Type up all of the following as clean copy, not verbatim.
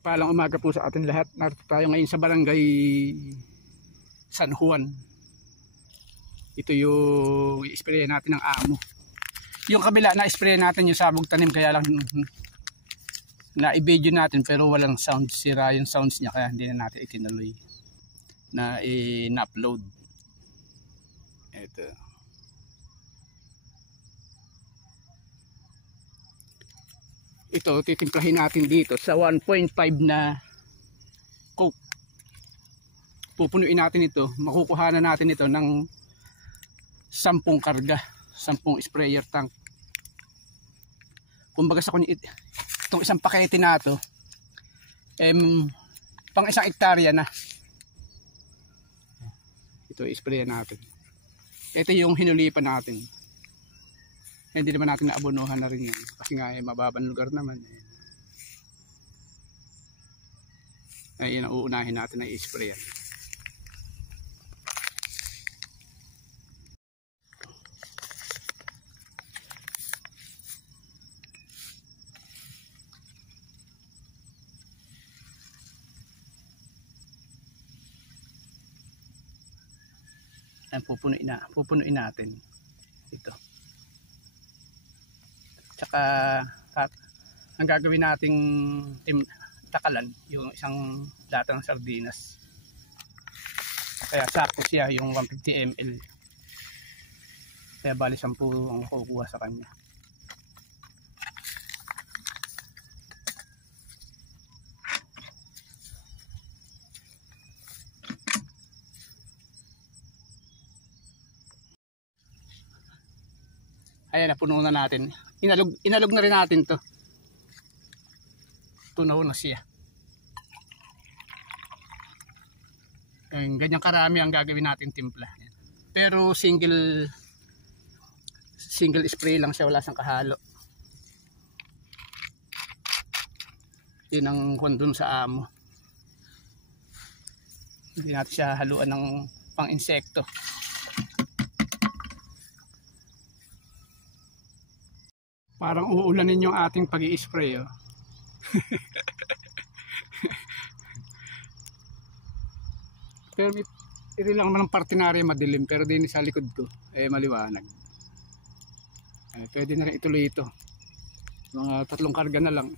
Mapagpalang umaga po sa atin lahat. Narito tayo ngayon sa barangay San Juan. Ito yung i-spray natin ng amo. Yung kabila na i-spray natin yung sabog tanim, kaya lang na i-video natin pero walang sound. Sira yung sounds niya kaya hindi na natin itinuloy na i-upload. Ito. Ito, titimplahin natin dito sa 1.5 na Coke. Pupunuin natin ito. Makukuha na natin ito ng 10 karga, 10 sprayer tank. Kumbaga sa itong isang pakete na ito, pang 1 hektarya na. Ito, i-sprayer natin. Ito yung hinulipan natin. Hindi naman natin naabonohan na rin yan. Kasi nga mababang lugar naman. Ayun ang uunahin natin na i-spray yan. Ayan, pupunuin natin. Ito. Tsaka ang gagawin nating takalan yung isang lata ng sardinas, kaya sakto siya yung 150 ml, kaya bali 10 ang kukuha sa kanya. Ayan, napuno na natin. Inalog na rin natin to. Tunaw na siya. Ganyan karami ang gagawin natin timpla. Pero single spray lang siya, wala siyang kahalo. Yun ang kondon sa amo. Hindi natin siya haluan ng pang insekto. Parang uulanin yung ating pag-i-spray. Oh. Pero ito lang naman ang partinarya madilim, pero din sa likod ko maliwanag. Pwede na rin ituloy ito. Mga 3 karga na lang.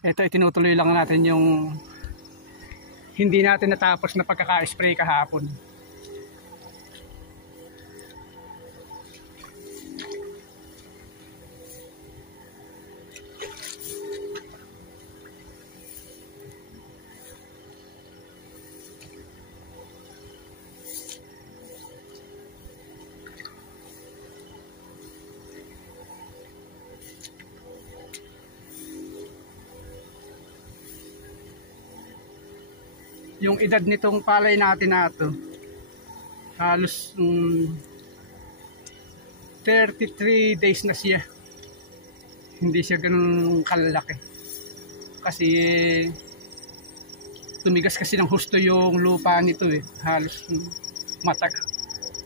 Ito, itinutuloy lang natin yung hindi natin natapos na pagkaka-spray kahapon. Yung edad nitong palay natin na ito, halos 33 days na siya. Hindi siya ganun kalalaki. Kasi tumigas kasi ng husto yung lupa nito Halos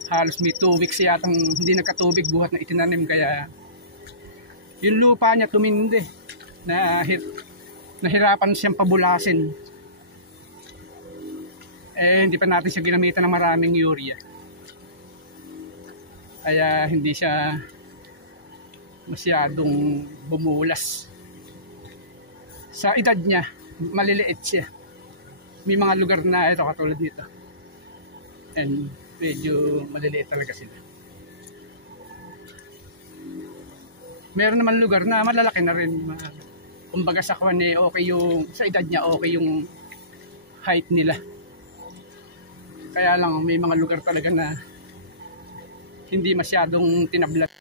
halos may 2 weeks yatang hindi nagkatubig buhat na itinanim, kaya yung lupa niya tumindi. Nahirapan siyang pabulasin. Hindi pa natin siya ginamitan ng maraming urea, kaya hindi siya masyadong bumulas. Sa edad niya, maliliit siya. May mga lugar na ito katulad nito, and medyo maliliit talaga sila. Meron naman lugar na malalaki na rin. Kumbaga sa kwan okay yung, sa edad niya okay yung height nila. Kaya lang may mga lugar talaga na hindi masyadong tinablat.